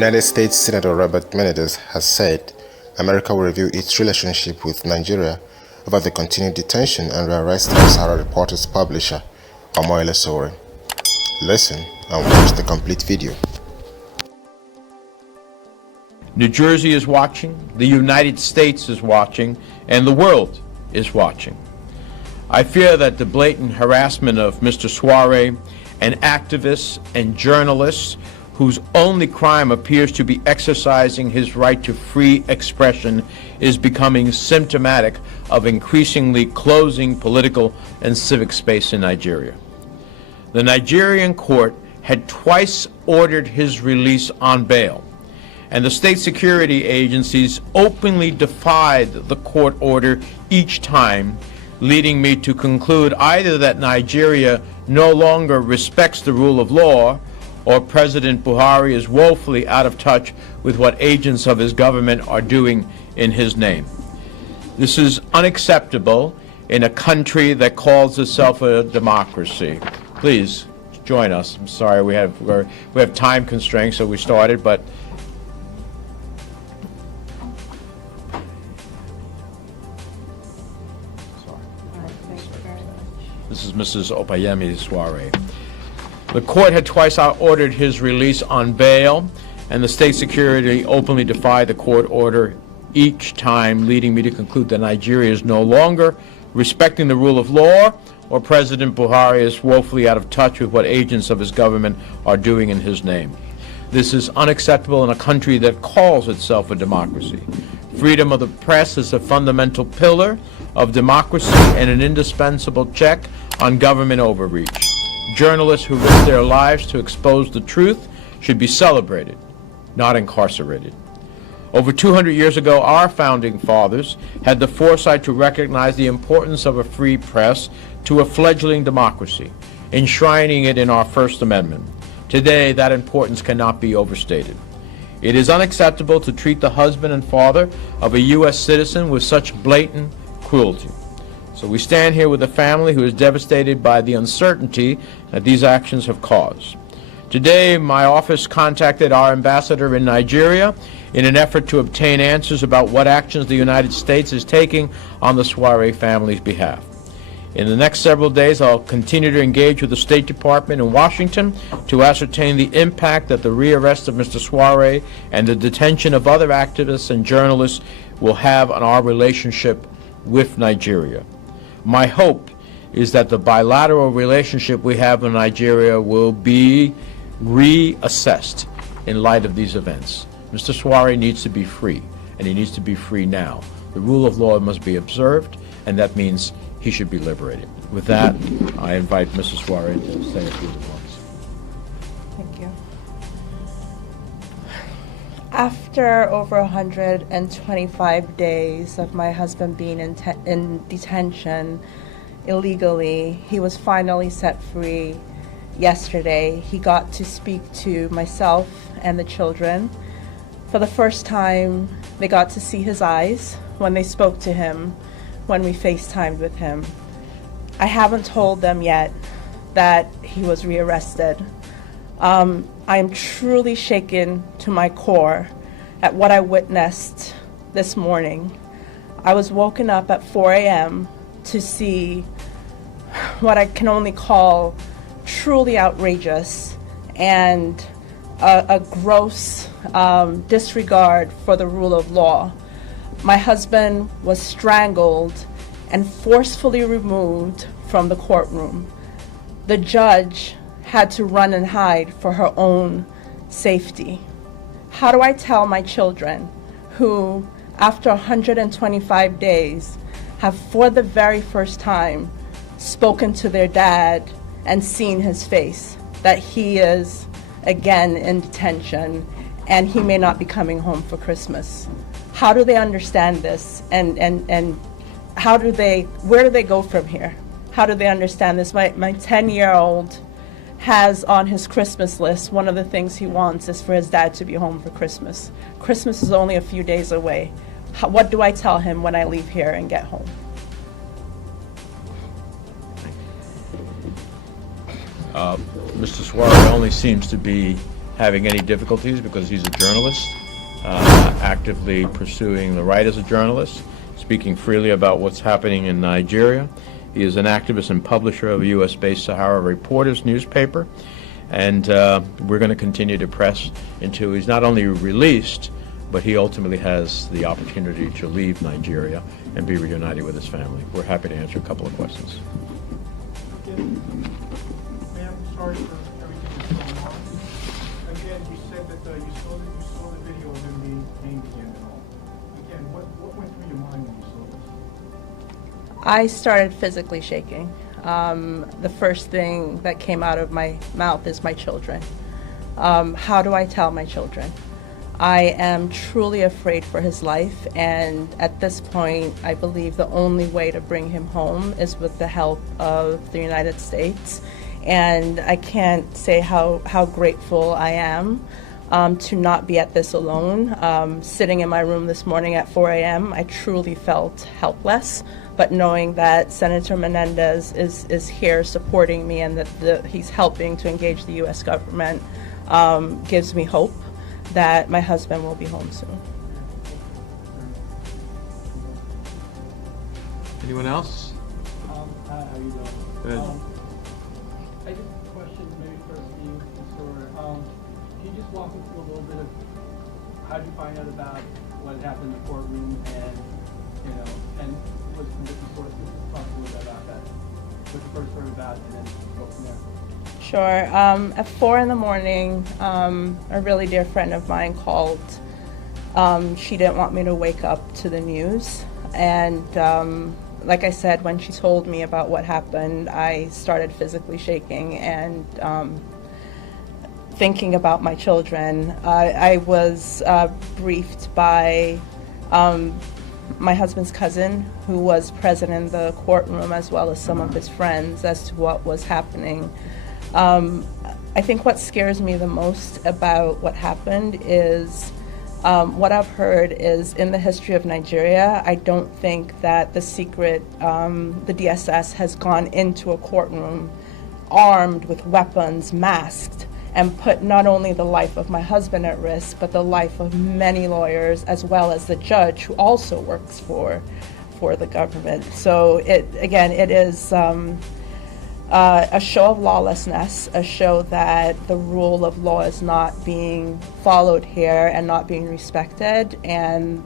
United States Senator Robert Menedez has said America will review its relationship with Nigeria over the continued detention and rearrest of Sahara Reporters publisher Omoyele Sowore. Listen and watch the complete video. New Jersey is watching, the United States is watching, and the world is watching. I fear that the blatant harassment of Mr. Sowore and activists and journalists whose only crime appears to be exercising his right to free expression is becoming symptomatic of increasingly closing political and civic space in Nigeria. The Nigerian court had twice ordered his release on bail, and the state security agencies openly defied the court order each time, leading me to conclude either that Nigeria no longer respects the rule of law, or President Buhari is woefully out of touch with what agents of his government are doing in his name. This is unacceptable in a country that calls itself a democracy. Please join us. I'm sorry we have time constraints, so we started, but this is Mrs. Omoyele Sowore. The court had twice ordered his release on bail, and the state security openly defied the court order each time, leading me to conclude that Nigeria is no longer respecting the rule of law, or President Buhari is woefully out of touch with what agents of his government are doing in his name. This is unacceptable in a country that calls itself a democracy. Freedom of the press is a fundamental pillar of democracy and an indispensable check on government overreach. Journalists who risk their lives to expose the truth should be celebrated, not incarcerated. Over 200 years ago, our founding fathers had the foresight to recognize the importance of a free press to a fledgling democracy, enshrining it in our First Amendment. Today, that importance cannot be overstated. It is unacceptable to treat the husband and father of a U.S. citizen with such blatant cruelty. So we stand here with a family who is devastated by the uncertainty that these actions have caused. Today, my office contacted our ambassador in Nigeria in an effort to obtain answers about what actions the United States is taking on the Sowore family's behalf. In the next several days, I'll continue to engage with the State Department in Washington to ascertain the impact that the rearrest of Mr. Sowore and the detention of other activists and journalists will have on our relationship with Nigeria. My hope is that the bilateral relationship we have in Nigeria will be reassessed in light of these events. Mr. Sowore needs to be free, and he needs to be free now. The rule of law must be observed, and that means he should be liberated. With that, I invite Mrs. Sowore to say a few words. Thank you. After over 125 days of my husband being in detention illegally, he was finally set free yesterday. He got to speak to myself and the children. For the first time, they got to see his eyes when they spoke to him, when we FaceTimed with him. I haven't told them yet that he was rearrested. I am truly shaken to my core at what I witnessed this morning. I was woken up at 4 a.m. to see what I can only call truly outrageous and a gross disregard for the rule of law. My husband was strangled and forcefully removed from the courtroom. The judge had to run and hide for her own safety. How do I tell my children, who, after 125 days, have for the very first time spoken to their dad and seen his face, that he is again in detention and he may not be coming home for Christmas? How do they understand this, and where do they go from here? How do they understand this? My 10-year-old has on his Christmas list, one of the things he wants is for his dad to be home for Christmas. Christmas is only a few days away. What do I tell him when I leave here and get home? Mr. Sowore only seems to be having any difficulties because he's a journalist, actively pursuing the right as a journalist, speaking freely about what's happening in Nigeria. He is an activist and publisher of a U.S.-based Sahara Reporters newspaper, and we're going to continue to press until he's not only released, but he ultimately has the opportunity to leave Nigeria and be reunited with his family. We're happy to answer a couple of questions. Ma'am, sorry for everything that's going on. Again, you said that you saw the video of him being hanged again and all. Again, what went through your mind when you saw this? I started physically shaking. The first thing that came out of my mouth is my children. How do I tell my children? I am truly afraid for his life, and at this point, I believe the only way to bring him home is with the help of the United States. And I can't say how grateful I am to not be at this alone. Sitting in my room this morning at 4 a.m., I truly felt helpless, but knowing that Senator Menendez is here supporting me and that he's helping to engage the U.S. government gives me hope that my husband will be home soon. Anyone else? Hi, how you doing? Good. I just have a question maybe first to you, Mr. Sowore. Can you just walk me through a little bit of how did you find out about what happened in the courtroom and, you know, and what's from different sources? Talk a little bit about that. What you first heard about and then go from there. Sure. At 4 in the morning, a really dear friend of mine called. She didn't want me to wake up to the news. And like I said, when she told me about what happened, I started physically shaking and thinking about my children. I was briefed by my husband's cousin, who was present in the courtroom, as well as some of his friends, as to what was happening. I think what scares me the most about what happened is what I've heard is in the history of Nigeria, I don't think that the secret, the DSS has gone into a courtroom armed with weapons, masked, and put not only the life of my husband at risk, but the life of many lawyers, as well as the judge who also works for the government. So it is a show of lawlessness, a show that the rule of law is not being followed here and not being respected. And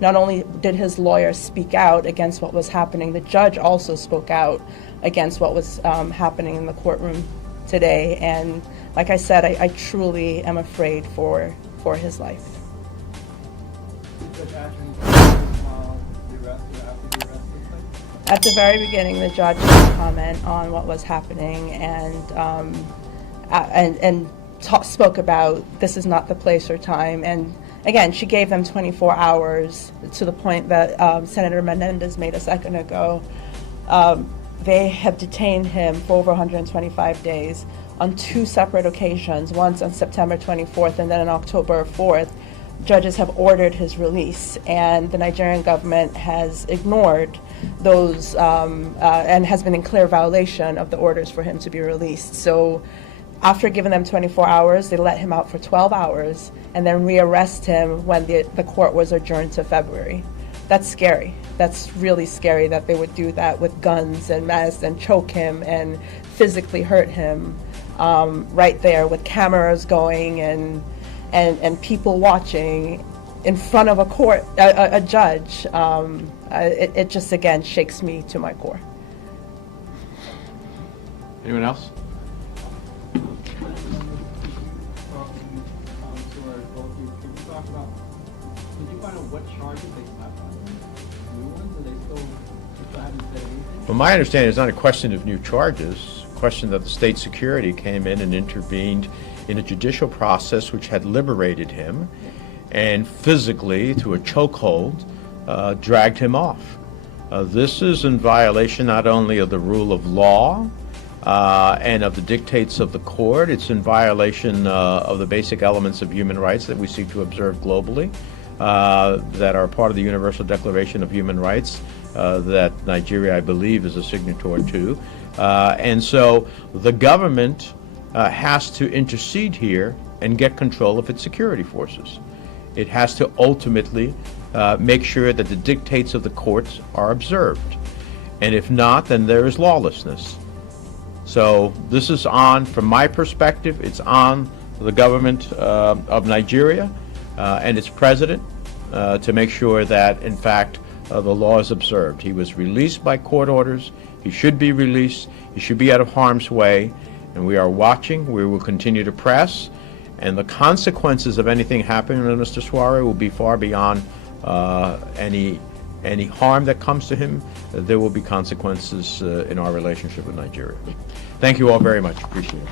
not only did his lawyer speak out against what was happening, the judge also spoke out against what was happening in the courtroom today. And like I said, I truly am afraid for his life. At the very beginning, the judge did comment on what was happening and spoke about this is not the place or time. And again, she gave them 24 hours to the point that Senator Menendez made a second ago. They have detained him for over 125 days on 2 separate occasions, once on September 24th and then on October 4th. Judges have ordered his release, and the Nigerian government has ignored those and has been in clear violation of the orders for him to be released. So after giving them 24 hours, they let him out for 12 hours and then rearrest him when the court was adjourned to February. That's scary. That's really scary that they would do that with guns and masks and choke him and physically hurt him right there with cameras going and people watching in front of a judge. It just, again, shakes me to my core. Anyone else? Did you find out what charges they slapped on him? New ones? Are they still haven't said anything? Well, my understanding is not a question of new charges, a question that the state security came in and intervened in a judicial process which had liberated him and physically, through a chokehold, dragged him off. This is in violation not only of the rule of law and of the dictates of the court, it's in violation of the basic elements of human rights that we seek to observe globally, that are part of the Universal Declaration of Human Rights that Nigeria, I believe, is a signatory to. And so the government has to intercede here and get control of its security forces. It has to ultimately make sure that the dictates of the courts are observed. And if not, then there is lawlessness. So this is on, from my perspective, it's on the government of Nigeria and its president to make sure that, in fact, the law is observed. He was released by court orders. He should be released. He should be out of harm's way. And we are watching. We will continue to press. And the consequences of anything happening to Mr. Sowore will be far beyond any harm that comes to him. There will be consequences in our relationship with Nigeria. Thank you all very much. Appreciate it.